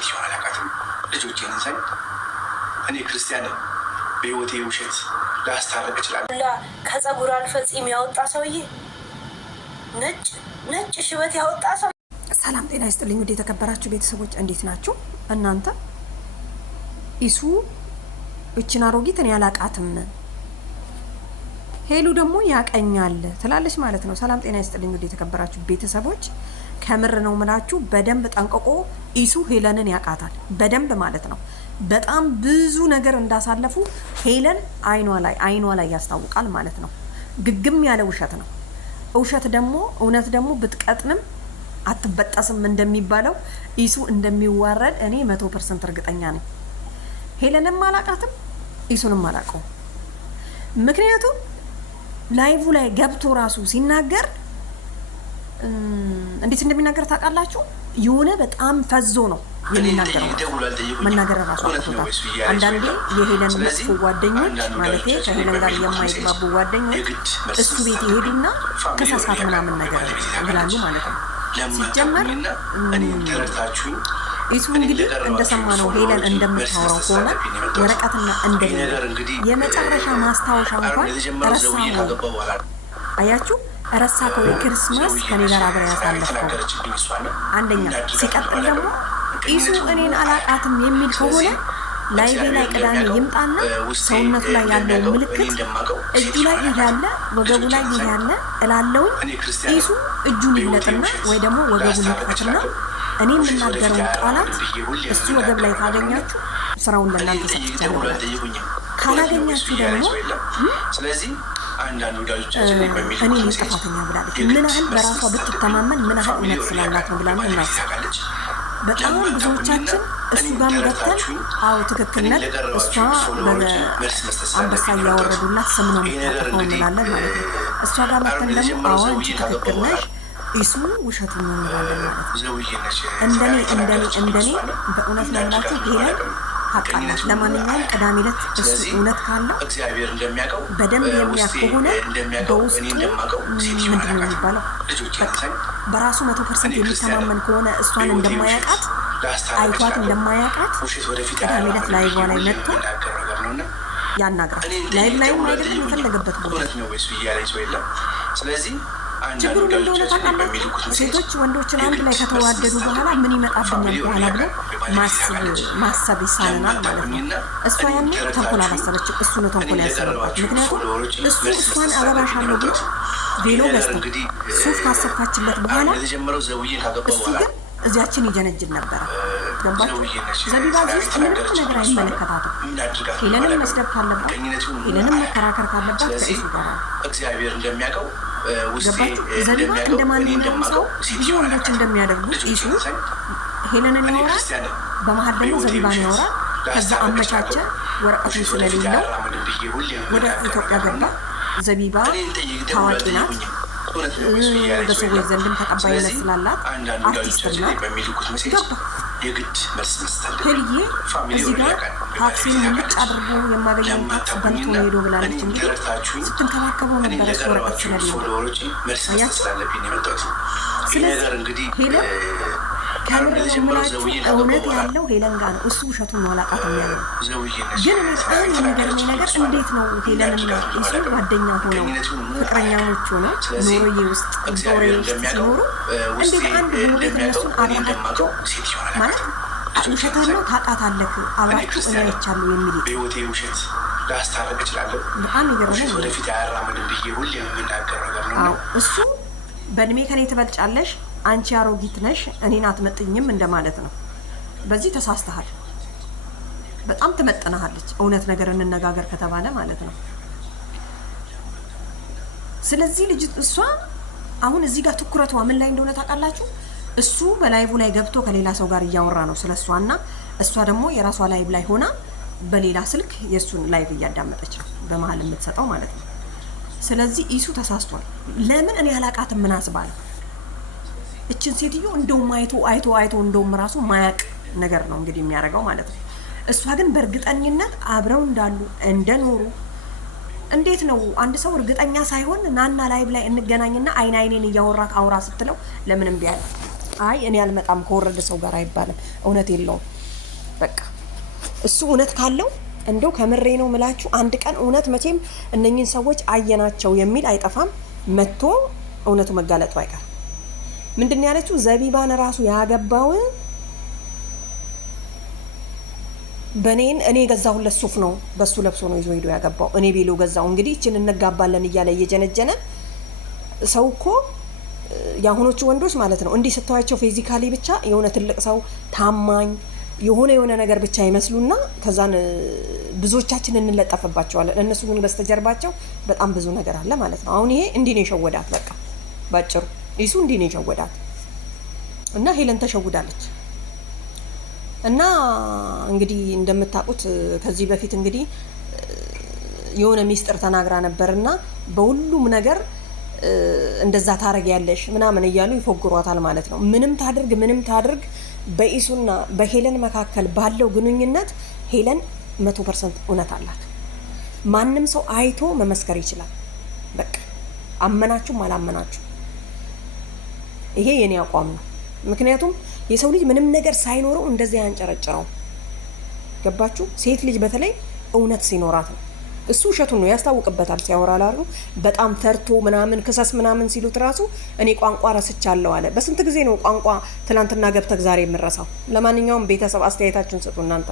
ሴትዮ አላውቃትም። ልጆቼን ሳይ እኔ ክርስቲያን ነኝ። በህይወቴ ውሸት ላስታረቅ እችላለሁ። ከፀጉር አልፈ ጺም ያወጣ ሰውዬ ነጭ ሽበት ያወጣ ሰው። ሰላም ጤና ይስጥልኝ። ወደ የተከበራችሁ ቤተሰቦች እንዴት ናችሁ እናንተ? ኢሱ እቺን አሮጊት እኔ አላውቃትም፣ ሄሉ ደግሞ ያቀኛል ትላለች ማለት ነው። ሰላም ጤና ይስጥልኝ። ወደ የተከበራችሁ ቤተሰቦች ከምር ነው ምላችሁ፣ በደንብ ጠንቅቆ ኢሱ ሄለንን ያውቃታል በደንብ ማለት ነው። በጣም ብዙ ነገር እንዳሳለፉ ሄለን አይኗ ላይ ያስታውቃል ማለት ነው። ግግም ያለ ውሸት ነው። ውሸት ደግሞ እውነት ደግሞ ብትቀጥንም አትበጠስም እንደሚባለው ኢሱ እንደሚዋረድ እኔ 100% እርግጠኛ ነኝ። ሄለንም አላውቃትም፣ ኢሱንም አላውቀውም። ምክንያቱም ላይቭ ላይ ገብቶ ራሱ ሲናገር እንዴት እንደሚናገር ታውቃላችሁ? የሆነ በጣም ፈዞ ነው የሚናገረው። መናገር ራሱ አጥቶታል። አንዳንዴ የሄለን መጥፎ ጓደኞች ማለት ከሄለን ጋር የማይግባቡ ጓደኞች እሱ ቤት ይሄዱና ከሳሳት ምናምን ነገር ይላሉ ማለት ነው። ሲጀመር ኢሱ እንግዲህ እንደሰማነው ሄለን እንደምታወራው ከሆነ ወረቀትና እንደሌለ የመጨረሻ ማስታወሻ እንኳን ረሳሁ። አያችሁ፣ ረሳከው የክርስማስ ከኔ ጋር አብረ ያሳለፍከው አንደኛ። ሲቀጥል ደግሞ ኢሱ እኔን አላቃትም የሚል ከሆነ ላይቬ ላይ ቅዳሜ ይምጣና ሰውነቱ ላይ ያለው ምልክት እጁ ላይ ይያለ ወገቡ ላይ ይያለ እላለው። ኢሱ እጁን ይለጥና ወይ ደግሞ ወገቡን ይፈትና እኔ የምናገረው ቃላት እሱ ወገብ ላይ ካገኛችሁ ስራውን ለእናንተ ሰጥቻለሁ። ካላገኛችሁ ደግሞ ስለዚህ አንዳንዱ ዳጆቻችን እኔ ጥፋተኛ ብላለች። ምን ያህል በራሷ ብትተማመን ምን ያህል እውነት ስላላት ነው ብላ ነው እናስባለች። በጣም ብዙዎቻችን እሱ ጋር ገብተን አዎ ትክክል ነን፣ እሷ አንበሳ እያወረዱላት ስም ነው የምታጠፋው እንላለን ማለት ነው። እሷ ጋር መተን ደግሞ አዎ አንቺ ትክክል ነሽ፣ ኢሱ ውሸቱን ነው እንላለን ማለት ነው። እንደኔ በእውነት ላላችሁ ሄለን ሀቃላት። ለማንኛውም ቅዳሜ ዕለት እሱ እውነት ካለው በደንብ የሚያውቅ ከሆነ በውስጡ ምንድን ነው የሚባለው በራሱ 100% የሚተማመን ከሆነ እሷን እንደማያውቃት አይቷት እንደማያውቃት ቅዳሜ ዕለት ላይቭ ላይ መጥቶ ያናግራል። ላይቭ ላይም አይደለም የፈለገበት ቦታ። ችግሩ እንደሆነ ታውቃላችሁ፣ ሴቶች ወንዶችን አንድ ላይ ከተዋደዱ በኋላ ምን ይመጣብኛል በኋላ ብለው ማሰብ ይሳነናል ማለት ነው። እሷ ያኔ ተንኮል አላሰበችም፣ እሱ ነው ተንኮል ያሰበባት። ምክንያቱም እሱ እሷን አበባሻለሁ ብሎ ቬሎ ገዝታ ሱፍ ካሰፋችለት በኋላ እሱ ግን እዚያችን ይጀነጅን ነበረ። ገባችሁ? ዘቢባ ውስጥ ምንም ነገር አይመለከታትም። ሄለንም መስደብ ካለባት ሄለንም መከራከር ካለባት ከእሱ ጋር እግዚአብሔር እንደሚያውቀው ገባችሁ? ዘቢባ እንደማንኛውም ሰው ብዙ ወንዶች እንደሚያደርጉት ኢሱ ሄለንን ያወራል፣ በመሀል ደግሞ ዘቢባን ያወራል። ከዛ አመቻቸ። ወረቀቱን ስለሌለው ወደ ኢትዮጵያ ገባ። ዘቢባ ታዋቂ ናት፣ በሰዎች ዘንድም ተቀባይነት ስላላት አርቲስት ናት። ገባ ሄልዬ እዚህ ጋር ታክሲን ምጭ አድርጎ የማገኘውን ታክሲ በልቶ ሄዶ ብላለች። እንግዲህ ስትንከባከበው ነበረ እሱ ወረቀት ስለሌለው። ስለዚህ ሄለን ከምር የምላችሁ እውነት ያለው ሄለን ጋር ነው። እሱ ውሸቱን ነው አላውቃትም ያለው። ግን በጣም የሚገርመኝ ነገር እንዴት ነው ሄለንና ኢሱ ጓደኛ ሆነው ፍቅረኛሞች ሆነው ኖርዌይ ውስጥ ሲኖሩ እንዴት አንድ ቤት እነሱን አብራቸው ማለት ውሸታን ነው ታውቃታለህ አብራችሁ እኔ አይቻለሁ የሚል በጣም ይገርመኝ። እሱ በእድሜ ከኔ ትበልጫለሽ፣ አንቺ አሮጊት ነሽ፣ እኔን አትመጥኝም እንደማለት ነው። በዚህ ተሳስተሃል። በጣም ትመጥናለች። እውነት ነገር እንነጋገር ከተባለ ማለት ነው። ስለዚህ ልጅ እሷ አሁን እዚህ ጋር ትኩረቷ ምን ላይ እንደሆነ ታውቃላችሁ? እሱ በላይቭ ላይ ገብቶ ከሌላ ሰው ጋር እያወራ ነው ስለሷና እሷ ደግሞ የራሷ ላይቭ ላይ ሆና በሌላ ስልክ የሱን ላይቭ እያዳመጠች ነው በመሀል የምትሰጠው ማለት ነው። ስለዚህ ኢሱ ተሳስቷል። ለምን እኔ አላውቃትም ምን አስባለሁ? እችን ሴትዮ እንደውም አይቶ እንደውም ራሱ ማያቅ ነገር ነው እንግዲህ የሚያደርገው ማለት ነው። እሷ ግን በእርግጠኝነት አብረው እንዳሉ እንደኖሩ እንዴት ነው አንድ ሰው እርግጠኛ ሳይሆን ናና ላይቭ ላይ እንገናኝና አይኔን እያወራክ አውራ ስትለው ለምን እምቢ አለ? አይ እኔ አልመጣም ከወረደ ሰው ጋር አይባልም። እውነት የለውም። በቃ እሱ እውነት ካለው እንደው ከምሬ ነው ምላችሁ አንድ ቀን እውነት መቼም እነኚህን ሰዎች አየናቸው የሚል አይጠፋም። መጥቶ እውነቱ መጋለጡ አይቀር። ምንድን ያለችው ዘቢባን ራሱ ያገባው እኔ ገዛሁለት ሱፍ ነው በሱ ለብሶ ነው ይዞ ሄዶ ያገባው። እኔ ቤሎ ገዛው እንግዲህ እችን እንጋባለን እያለ እየጀነጀነ ሰው እኮ የአሁኖቹ ወንዶች ማለት ነው እንዲህ ስትዋቸው ፊዚካሊ ብቻ የሆነ ትልቅ ሰው ታማኝ የሆነ ነገር ብቻ ይመስሉና ከዛን ብዙዎቻችን እንለጠፍባቸዋለን። እነሱ ግን በስተጀርባቸው በጣም ብዙ ነገር አለ ማለት ነው። አሁን ይሄ እንዲህ ነው የሸወዳት። በቃ ባጭሩ ኢሱ እንዲህ ነው የሸወዳት እና ሄለን ተሸውዳለች። እና እንግዲህ እንደምታውቁት ከዚህ በፊት እንግዲህ የሆነ ሚስጥር ተናግራ ነበርና በሁሉም ነገር እንደዛ ታረጊያለሽ ምናምን እያሉ ይፎግሯታል ማለት ነው። ምንም ታድርግ በኢሱና በሄለን መካከል ባለው ግንኙነት ሄለን 100% እውነት አላት። ማንም ሰው አይቶ መመስከር ይችላል። በቃ አመናችሁም አላመናችሁ ይሄ የኔ አቋም ነው። ምክንያቱም የሰው ልጅ ምንም ነገር ሳይኖረው እንደዚህ ያንጨረጨረው ገባችሁ? ሴት ልጅ በተለይ እውነት ሲኖራት ነው። እሱ ውሸቱን ነው ያስታውቅበታል ሲያወራ ላሉ በጣም ፈርቶ ምናምን ክሰስ ምናምን ሲሉት ራሱ እኔ ቋንቋ ረስቻለሁ አለ። በስንት ጊዜ ነው ቋንቋ ትናንትና ገብተህ ዛሬ የምረሳው? ለማንኛውም ቤተሰብ አስተያየታችሁን ስጡ እናንተ።